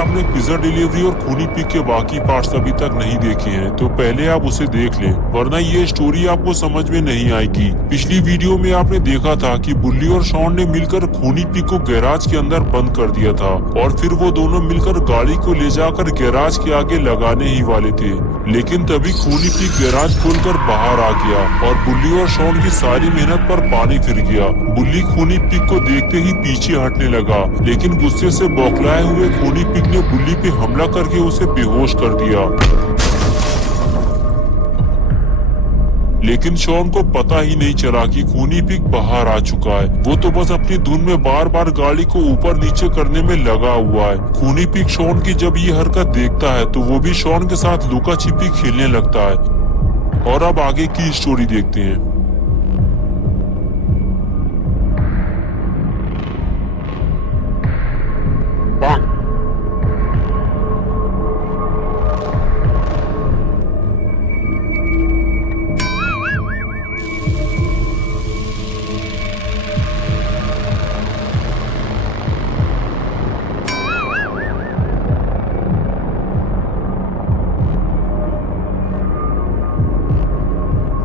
आपने pizza delivery और खूनी पिग के बाकी पार्ट्स अभी तक नहीं देखे हैं तो पहले आप उसे देख लें, वरना ये स्टोरी आपको समझ में नहीं आएगी। पिछली वीडियो में आपने देखा था कि बुल्ली और शॉन ने मिलकर खूनी पिग को गैराज के अंदर बंद कर दिया था और फिर वो दोनों मिलकर गाड़ी को ले जाकर गैराज के आगे लगाने ही वाले थे, लेकिन तभी खूनी पिग गैराज खोलकर बाहर आ गया और बुल्ली और शॉन की सारी मेहनत पर पानी फिर गया। बुल्ली खूनी पिग को देखते ही पीछे हटने लगा, लेकिन गुस्से से बौखलाए हुए खूनी पिग ने बुल्ली पे हमला करके उसे बेहोश कर दिया। लेकिन शॉन को पता ही नहीं चला कि खूनी पिग बाहर आ चुका है। वो तो बस अपनी धुन में बार बार गाड़ी को ऊपर नीचे करने में लगा हुआ है। खूनी पिग शॉन की जब ये हरकत देखता है तो वो भी शॉन के साथ लुका छिपी खेलने लगता है। और अब आगे की स्टोरी देखते हैं।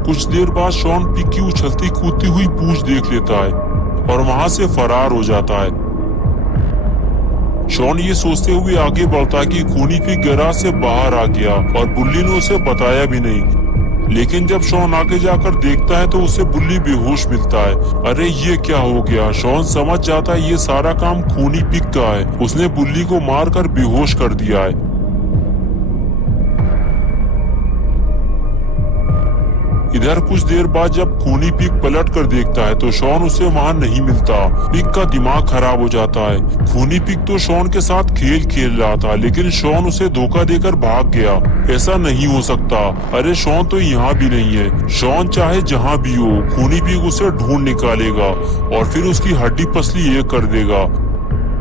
कुछ देर बाद शॉन पिग की उछलती कूदती हुई पूंछ देख लेता है और वहां से फरार हो जाता है। शॉन ये सोचते हुए आगे बढ़ता है कि खूनी पिग गैराज से बाहर आ गया और बुल्ली ने उसे बताया भी नहीं। लेकिन जब शॉन आगे जाकर देखता है तो उसे बुल्ली बेहोश मिलता है। अरे ये क्या हो गया? शॉन समझ जाता है ये सारा काम खूनी पिग का है, उसने बुल्ली को मारकर बेहोश कर दिया है। इधर कुछ देर बाद जब खूनी पिग पलट कर देखता है तो शॉन उसे वहां नहीं मिलता। पिग का दिमाग खराब हो जाता है। खूनी पिग तो शॉन के साथ खेल रहा था, लेकिन शॉन उसे धोखा देकर भाग गया। ऐसा नहीं हो सकता। अरे शॉन तो यहाँ भी नहीं है। शॉन चाहे जहाँ भी हो, खूनी पिग उसे ढूंढ निकालेगा और फिर उसकी हड्डी पसली एक कर देगा।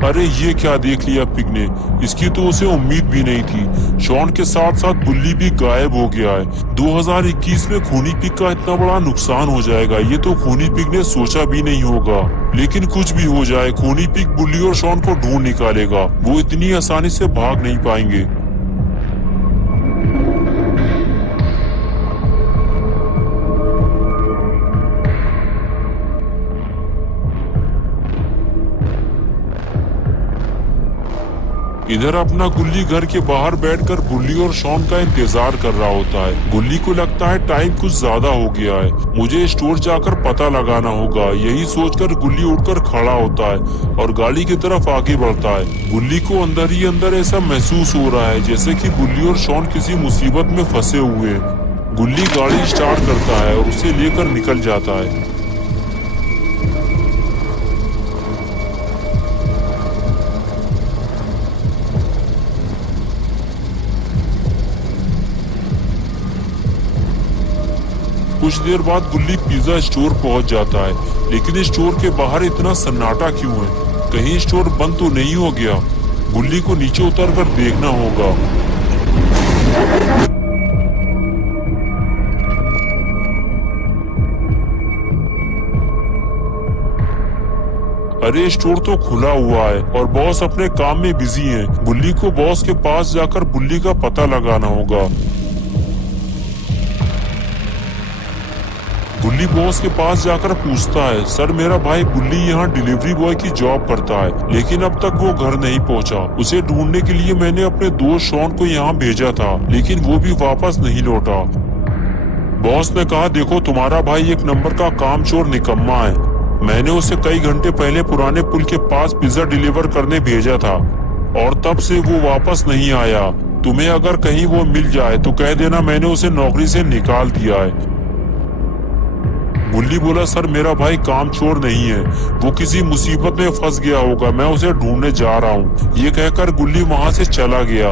अरे ये क्या देख लिया पिग ने? इसकी तो उसे उम्मीद भी नहीं थी। शॉन के साथ साथ बुल्ली भी गायब हो गया है। 2021 में खूनी पिग का इतना बड़ा नुकसान हो जाएगा ये तो खूनी पिग ने सोचा भी नहीं होगा। लेकिन कुछ भी हो जाए, खूनी पिग बुल्ली और शॉन को ढूंढ निकालेगा। वो इतनी आसानी से भाग नहीं पाएंगे। इधर अपना गुल्ली घर के बाहर बैठकर बुल्ली और शॉन का इंतजार कर रहा होता है। गुल्ली को लगता है टाइम कुछ ज्यादा हो गया है, मुझे स्टोर जाकर पता लगाना होगा। यही सोचकर गुल्ली उठकर खड़ा होता है और गाड़ी की तरफ आगे बढ़ता है। गुल्ली को अंदर ही अंदर ऐसा महसूस हो रहा है जैसे कि बुल्ली और शॉन किसी मुसीबत में फंसे हुए हैं। गुल्ली गाड़ी स्टार्ट करता है और उसे लेकर निकल जाता है। कुछ देर बाद गुल्ली पिज्जा स्टोर पहुंच जाता है, लेकिन स्टोर के बाहर इतना सन्नाटा क्यों है? कहीं स्टोर बंद तो नहीं हो गया? गुल्ली को नीचे उतरकर देखना होगा। अरे स्टोर तो खुला हुआ है और बॉस अपने काम में बिजी हैं। गुल्ली को बॉस के पास जाकर बुल्ली का पता लगाना होगा। बुल्ली बॉस के पास जाकर पूछता है, सर मेरा भाई बुल्ली यहाँ डिलीवरी बॉय की जॉब करता है, लेकिन अब तक वो घर नहीं पहुँचा। उसे ढूंढने के लिए मैंने अपने दोस्त शॉन को यहाँ भेजा था, लेकिन वो भी वापस नहीं लौटा। बॉस ने कहा, देखो तुम्हारा भाई एक नंबर का कामचोर निकम्मा है। मैंने उसे कई घंटे पहले पुराने पुल के पास पिज्जा डिलीवर करने भेजा था और तब से वो वापस नहीं आया। तुम्हें अगर कहीं वो मिल जाए तो कह देना मैंने उसे नौकरी से निकाल दिया है। बुल्ली बोला, सर मेरा भाई कामचोर नहीं है, वो किसी मुसीबत में फंस गया होगा, मैं उसे ढूंढने जा रहा हूँ। ये कहकर गुल्ली वहां से चला गया।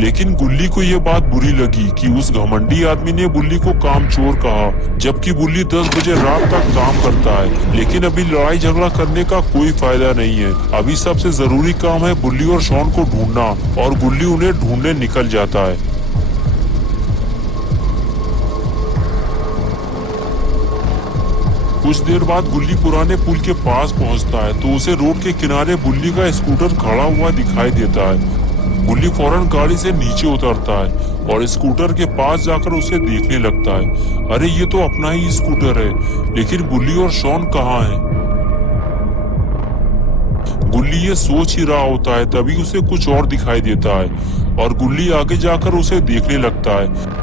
लेकिन गुल्ली को ये बात बुरी लगी कि उस घमंडी आदमी ने बुल्ली को कामचोर कहा, जबकि बुल्ली 10 बजे रात तक काम करता है। लेकिन अभी लड़ाई झगड़ा करने का कोई फायदा नहीं है। अभी सबसे जरूरी काम है बुल्ली और शॉन को ढूंढना, और गुल्ली उन्हें ढूंढने निकल जाता है। कुछ देर बाद गुल्ली पुराने पुल के पास पहुंचता है तो उसे रोड के किनारे बुल्ली का स्कूटर खड़ा हुआ दिखाई देता है। गुल्ली फौरन गाड़ी से नीचे उतरता है और स्कूटर के पास जाकर उसे देखने लगता है। अरे ये तो अपना ही स्कूटर है, लेकिन गुल्ली और शॉन कहाँ हैं? गुल्ली ये सोच ही रहा होता है तभी उसे कुछ और दिखाई देता है और गुल्ली आगे जाकर उसे देखने लगता है।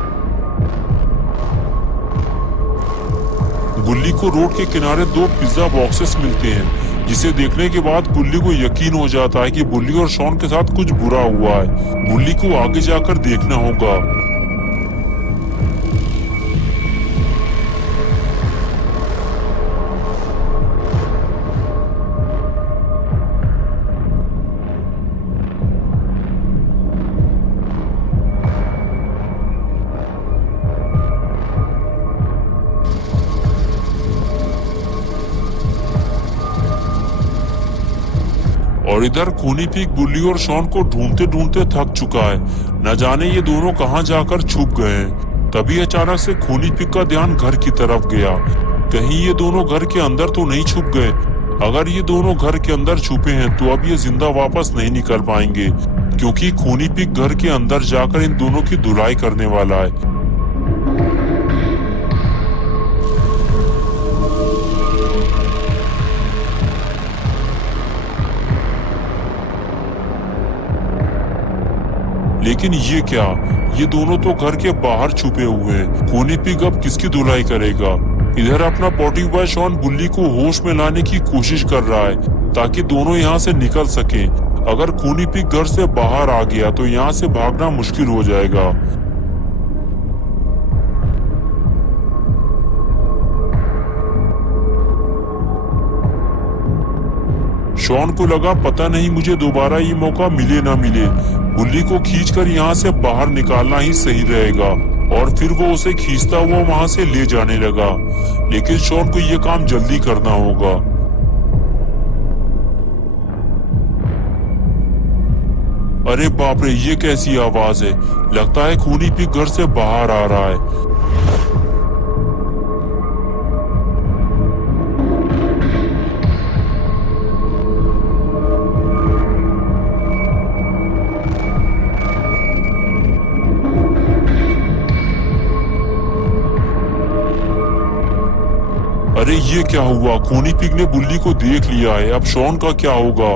गुल्ली को रोड के किनारे 2 पिज्जा बॉक्सेस मिलते हैं, जिसे देखने के बाद गुल्ली को यकीन हो जाता है कि बुल्ली और शॉन के साथ कुछ बुरा हुआ है। गुल्ली को आगे जाकर देखना होगा। और इधर खूनी पीक बुल्ली और शॉन को ढूंढते ढूंढते थक चुका है। न जाने ये दोनों कहां जाकर छुप गए हैं। तभी अचानक से खूनी पीक का ध्यान घर की तरफ गया। कहीं ये दोनों घर के अंदर तो नहीं छुप गए? अगर ये दोनों घर के अंदर छुपे हैं तो अब ये जिंदा वापस नहीं निकल पाएंगे, क्योंकि खूनी पीक घर के अंदर जाकर इन दोनों की धुलाई करने वाला है। लेकिन ये क्या, ये दोनों तो घर के बाहर छुपे हुए हैं। खूनी पीक अब किसकी धुलाई करेगा? इधर अपना पॉटी बॉय शॉन बुल्ली को होश में लाने की कोशिश कर रहा है ताकि दोनों यहाँ से निकल सके। अगर खूनी पीक घर से बाहर आ गया तो यहाँ से भागना मुश्किल हो जाएगा। शॉन को लगा पता नहीं मुझे दोबारा ये मौका मिले ना मिले, बुल्ली को खींचकर यहाँ से बाहर निकालना ही सही रहेगा। और फिर वो उसे खींचता हुआ वहां से ले जाने लगा, लेकिन शॉन को ये काम जल्दी करना होगा। अरे बाप रे, ये कैसी आवाज है? लगता है खूनी पीक घर से बाहर आ रहा है। अरे ये क्या हुआ? खूनी पिग ने बुल्ली को देख लिया है। अब शॉन का क्या होगा?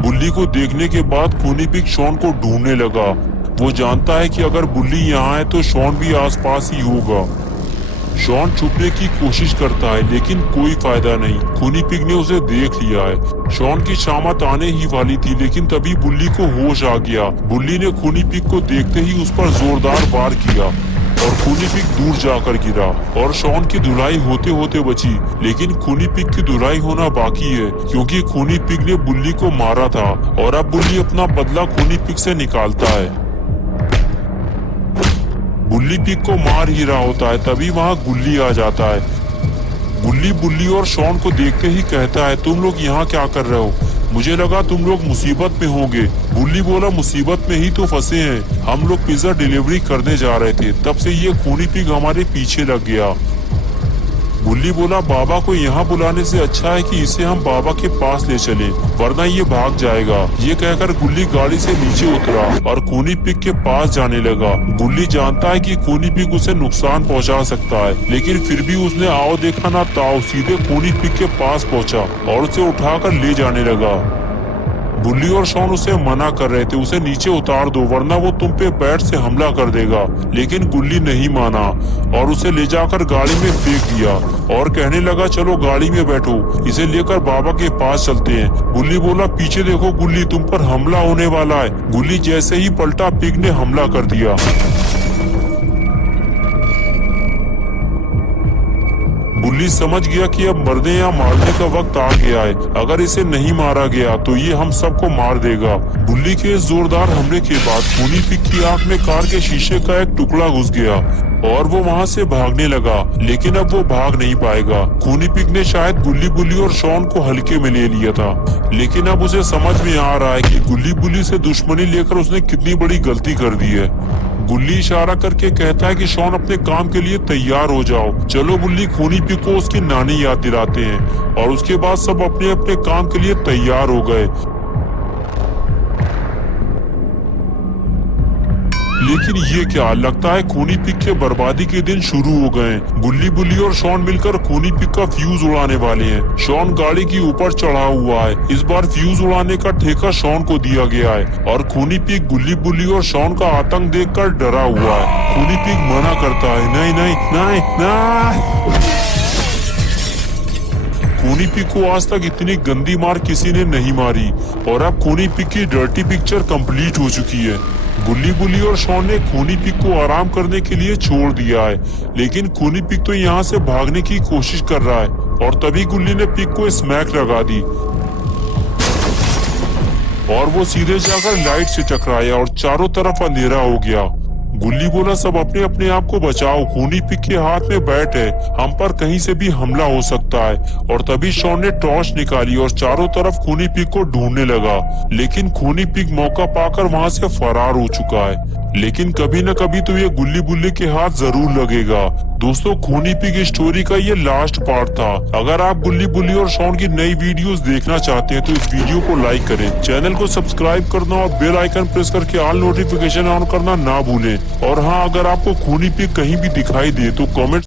बुल्ली को देखने के बाद खूनी पिग शॉन को ढूंढने लगा। वो जानता है कि अगर बुल्ली यहाँ है तो शॉन भी आसपास ही होगा। शॉन छुपने की कोशिश करता है लेकिन कोई फायदा नहीं, खूनी पिग ने उसे देख लिया है। शॉन की शामत आने ही वाली थी लेकिन तभी बुल्ली को होश आ गया। बुल्ली ने खूनी पिग को देखते ही उस पर जोरदार वार किया और खूनी पिग दूर जाकर गिरा और शॉन की धुलाई होते होते बची। लेकिन खूनी पिग की धुलाई होना बाकी है क्योंकि खूनी पिग ने बुल्ली को मारा था और अब बुल्ली अपना बदला खूनी पिग से निकालता है। बुल्ली पिग को मार ही रहा होता है तभी वहाँ गुल्ली आ जाता है। गुल्ली बुल्ली और शॉन को देखते ही कहता है, तुम लोग यहाँ क्या कर रहे हो? मुझे लगा तुम लोग मुसीबत में होंगे। बुल्ली बोला, मुसीबत में ही तो फंसे हैं, हम लोग पिज्जा डिलीवरी करने जा रहे थे, तब से ये खूनी पिग हमारे पीछे लग गया। बुल्ली बोला, बाबा को यहाँ बुलाने से अच्छा है कि इसे हम बाबा के पास ले चलें, वरना ये भाग जाएगा। ये कहकर गुल्ली गाड़ी से नीचे उतरा और खूनी पिग के पास जाने लगा। गुल्ली जानता है कि खूनी पिग उसे नुकसान पहुंचा सकता है, लेकिन फिर भी उसने आओ देखा ना ताओ सीधे खूनी पिग के पास पहुंचा और उसे उठाकर ले जाने लगा। बुल्ली और शॉन उसे मना कर रहे थे, उसे नीचे उतार दो वरना वो तुम पे बैट से हमला कर देगा, लेकिन गुल्ली नहीं माना और उसे ले जाकर गाड़ी में फेंक दिया और कहने लगा, चलो गाड़ी में बैठो, इसे लेकर बाबा के पास चलते हैं। बुल्ली बोला, पीछे देखो गुल्ली, तुम पर हमला होने वाला है। गुल्ली जैसे ही पलटा, पिग ने हमला कर दिया। बुल्ली समझ गया कि अब मरने या मारने का वक्त आ गया है। अगर इसे नहीं मारा गया तो ये हम सबको मार देगा। बुल्ली के इस जोरदार हमले के बाद खूनी पिग की आंख में कार के शीशे का एक टुकड़ा घुस गया और वो वहाँ से भागने लगा, लेकिन अब वो भाग नहीं पाएगा। खूनी पिग ने शायद गुल्ली बुल्ली और शॉन को हल्के में ले लिया था, लेकिन अब उसे समझ में आ रहा है कि गुल्ली बुल्ली से दुश्मनी लेकर उसने कितनी बड़ी गलती कर दी है। गुल्ली इशारा करके कहता है कि शॉन अपने काम के लिए तैयार हो जाओ। चलो बुल्ली खूनी पिग को उसकी नानी याद दिलाते हैं और उसके बाद सब अपने अपने काम के लिए तैयार हो गए। लेकिन ये क्या, लगता है खूनी पिग के बर्बादी के दिन शुरू हो गए। गुल्ली बुल्ली और शॉन मिलकर खूनी पिग का फ्यूज उड़ाने वाले हैं। शॉन गाड़ी की ऊपर चढ़ा हुआ है। इस बार फ्यूज उड़ाने का ठेका शॉन को दिया गया है और खूनी पिग गुल्ली बुल्ली और शॉन का आतंक देखकर डरा हुआ है। खूनी पिग मना करता है, नहीं नहीं नहीं नहीं। खूनी पिग को आज तक इतनी गंदी मार किसी ने नहीं मारी और अब खूनी पिग की डर्टी पिक्चर कंप्लीट हो चुकी है। गुल्ली बुल्ली और शॉन ने खूनी पिग को आराम करने के लिए छोड़ दिया है, लेकिन खूनी पिग तो यहाँ से भागने की कोशिश कर रहा है और तभी गुल्ली ने पिग को स्मैक लगा दी और वो सीधे जाकर लाइट से टकराया और चारों तरफ अंधेरा हो गया। गुल्ली बोला, सब अपने अपने आप को बचाओ, खूनी पिग के हाथ में बैट है, हम पर कहीं से भी हमला हो सकता है। और तभी शॉन ने टॉर्च निकाली और चारों तरफ खूनी पिग को ढूंढने लगा, लेकिन खूनी पिग मौका पाकर वहां से फरार हो चुका है। लेकिन कभी न कभी तो ये गुल्ली बुल्ली के हाथ जरूर लगेगा। दोस्तों, खूनी पिग स्टोरी का ये लास्ट पार्ट था। अगर आप गुल्ली बुल्ली और शॉन की नई वीडियोस देखना चाहते हैं तो इस वीडियो को लाइक करें, चैनल को सब्सक्राइब करना और बेल आइकन प्रेस करके ऑल नोटिफिकेशन ऑन करना ना भूलें। और हाँ, अगर आपको खूनी पिग कहीं भी दिखाई दे तो कमेंट